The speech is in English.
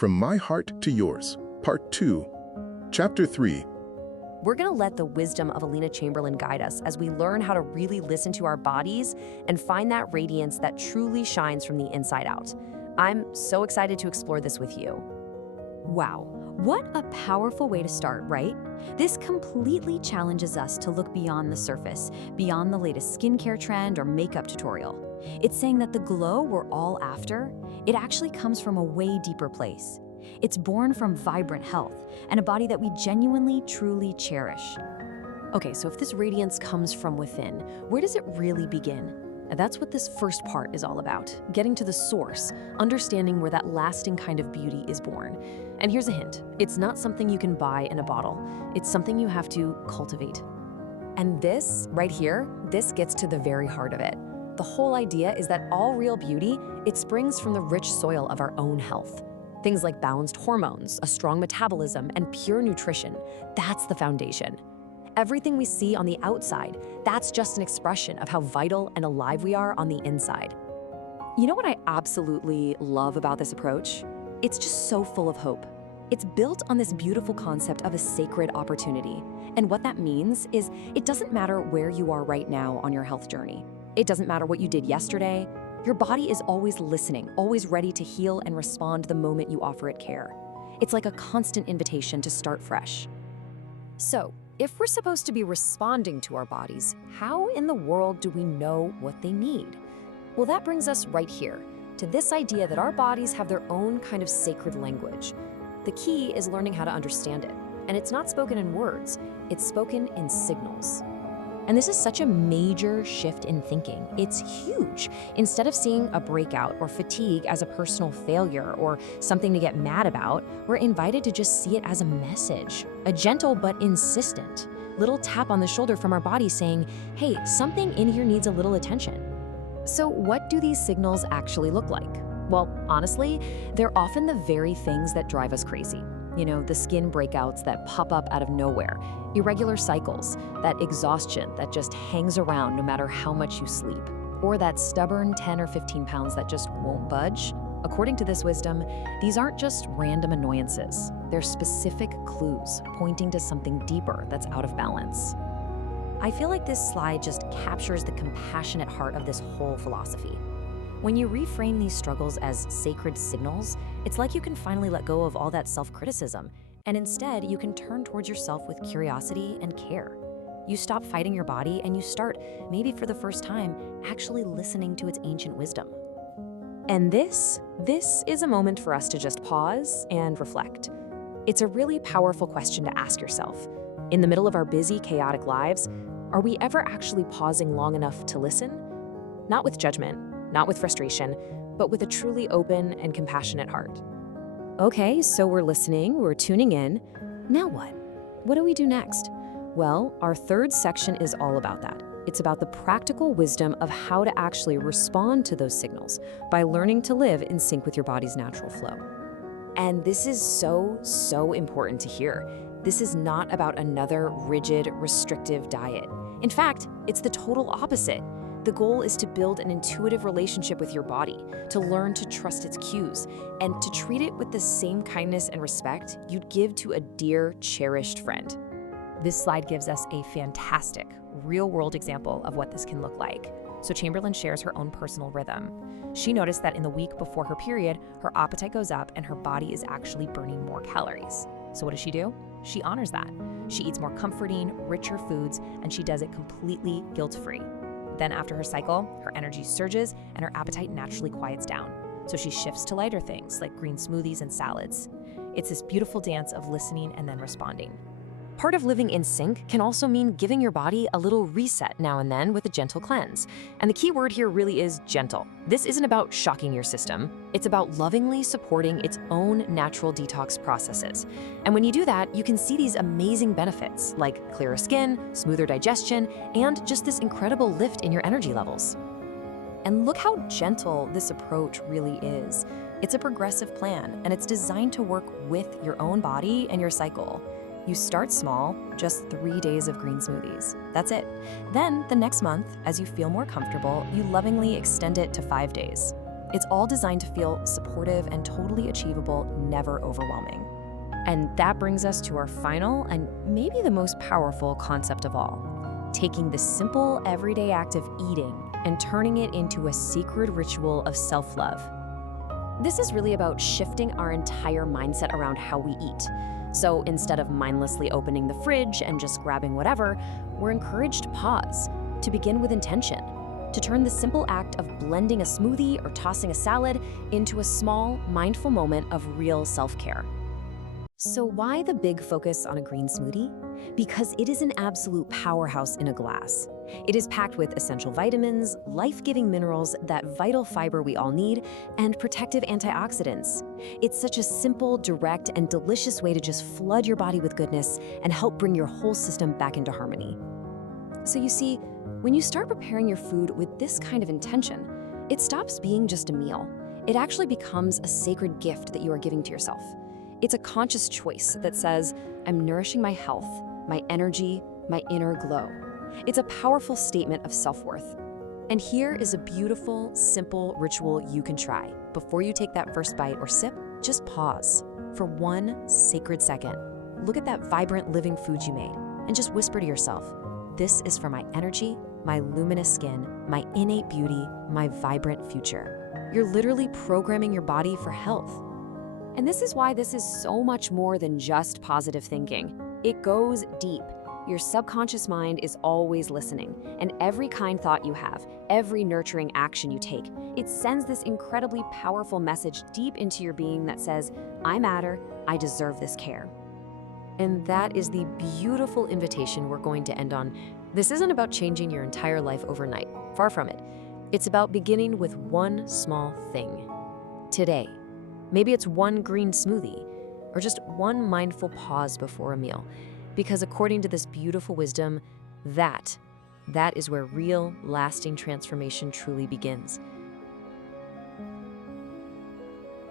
From My Heart to Yours, Part 2, Chapter 3. We're going to let the wisdom of Alina Chamberlain guide us as we learn how to really listen to our bodies and find that radiance that truly shines from the inside out. I'm so excited to explore this with you. Wow, what a powerful way to start, right? This completely challenges us to look beyond the surface, beyond the latest skincare trend or makeup tutorial. It's saying that the glow we're all after, it actually comes from a way deeper place. It's born from vibrant health and a body that we genuinely, truly cherish. Okay, so if this radiance comes from within, where does it really begin? And that's what this first part is all about, getting to the source, understanding where that lasting kind of beauty is born. And here's a hint, it's not something you can buy in a bottle, it's something you have to cultivate. And this, right here, this gets to the very heart of it. The whole idea is that all real beauty, it springs from the rich soil of our own health. Things like balanced hormones, a strong metabolism, and pure nutrition, that's the foundation. Everything we see on the outside, that's just an expression of how vital and alive we are on the inside. You know what I absolutely love about this approach? It's just so full of hope. It's built on this beautiful concept of a sacred opportunity. And what that means is it doesn't matter where you are right now on your health journey. It doesn't matter what you did yesterday. Your body is always listening, always ready to heal and respond the moment you offer it care. It's like a constant invitation to start fresh. So, if we're supposed to be responding to our bodies, how in the world do we know what they need? Well, that brings us right here, to this idea that our bodies have their own kind of sacred language. The key is learning how to understand it. And it's not spoken in words, it's spoken in signals. And this is such a major shift in thinking. It's huge. Instead of seeing a breakout or fatigue as a personal failure or something to get mad about, we're invited to just see it as a message, a gentle but insistent little tap on the shoulder from our body saying, hey, something in here needs a little attention. So what do these signals actually look like? Well, honestly, they're often the very things that drive us crazy. You know, the skin breakouts that pop up out of nowhere, irregular cycles, that exhaustion that just hangs around no matter how much you sleep, or that stubborn 10 or 15 pounds that just won't budge. According to this wisdom, these aren't just random annoyances. They're specific clues pointing to something deeper that's out of balance. I feel like this slide just captures the compassionate heart of this whole philosophy. When you reframe these struggles as sacred signals, it's like you can finally let go of all that self-criticism, and instead you can turn towards yourself with curiosity and care. You stop fighting your body and you start, maybe for the first time, actually listening to its ancient wisdom. And this is a moment for us to just pause and reflect. It's a really powerful question to ask yourself. In the middle of our busy, chaotic lives, are we ever actually pausing long enough to listen? Not with judgment, not with frustration, but with a truly open and compassionate heart. Okay, so we're listening, we're tuning in. Now what? What do we do next? Well, our third section is all about that. It's about the practical wisdom of how to actually respond to those signals by learning to live in sync with your body's natural flow. And this is so important to hear. This is not about another rigid, restrictive diet. In fact, it's the total opposite. The goal is to build an intuitive relationship with your body, to learn to trust its cues, and to treat it with the same kindness and respect you'd give to a dear, cherished friend. This slide gives us a fantastic, real-world example of what this can look like. So Chamberlain shares her own personal rhythm. She noticed that in the week before her period, her appetite goes up and her body is actually burning more calories. So what does she do? She honors that. She eats more comforting, richer foods, and she does it completely guilt-free. Then after her cycle, her energy surges and her appetite naturally quiets down. So she shifts to lighter things like green smoothies and salads. It's this beautiful dance of listening and then responding. Part of living in sync can also mean giving your body a little reset now and then with a gentle cleanse. And the key word here really is gentle. This isn't about shocking your system. It's about lovingly supporting its own natural detox processes. And when you do that, you can see these amazing benefits like clearer skin, smoother digestion, and just this incredible lift in your energy levels. And look how gentle this approach really is. It's a progressive plan, and it's designed to work with your own body and your cycle. You start small, just 3 days of green smoothies. That's it. Then, the next month, as you feel more comfortable, you lovingly extend it to 5 days. It's all designed to feel supportive and totally achievable, never overwhelming. And that brings us to our final and maybe the most powerful concept of all, taking the simple, everyday act of eating and turning it into a sacred ritual of self-love. This is really about shifting our entire mindset around how we eat. So instead of mindlessly opening the fridge and just grabbing whatever, we're encouraged to pause, to begin with intention, to turn the simple act of blending a smoothie or tossing a salad into a small, mindful moment of real self-care. So why the big focus on a green smoothie? Because it is an absolute powerhouse in a glass. It is packed with essential vitamins, life-giving minerals, that vital fiber we all need, and protective antioxidants. It's such a simple, direct, and delicious way to just flood your body with goodness and help bring your whole system back into harmony. So you see, when you start preparing your food with this kind of intention, it stops being just a meal. It actually becomes a sacred gift that you are giving to yourself. It's a conscious choice that says, I'm nourishing my health, my energy, my inner glow. It's a powerful statement of self-worth. And here is a beautiful, simple ritual you can try. Before you take that first bite or sip, just pause for 1 sacred second. Look at that vibrant living food you made and just whisper to yourself, this is for my energy, my luminous skin, my innate beauty, my vibrant future. You're literally programming your body for health. And this is why this is so much more than just positive thinking. It goes deep. Your subconscious mind is always listening, and every kind thought you have, every nurturing action you take, it sends this incredibly powerful message deep into your being that says, I matter, I deserve this care. And that is the beautiful invitation we're going to end on. This isn't about changing your entire life overnight. Far from it. It's about beginning with one small thing. Today. Maybe it's 1 green smoothie, or just 1 mindful pause before a meal. Because according to this beautiful wisdom, that is where real, lasting transformation truly begins.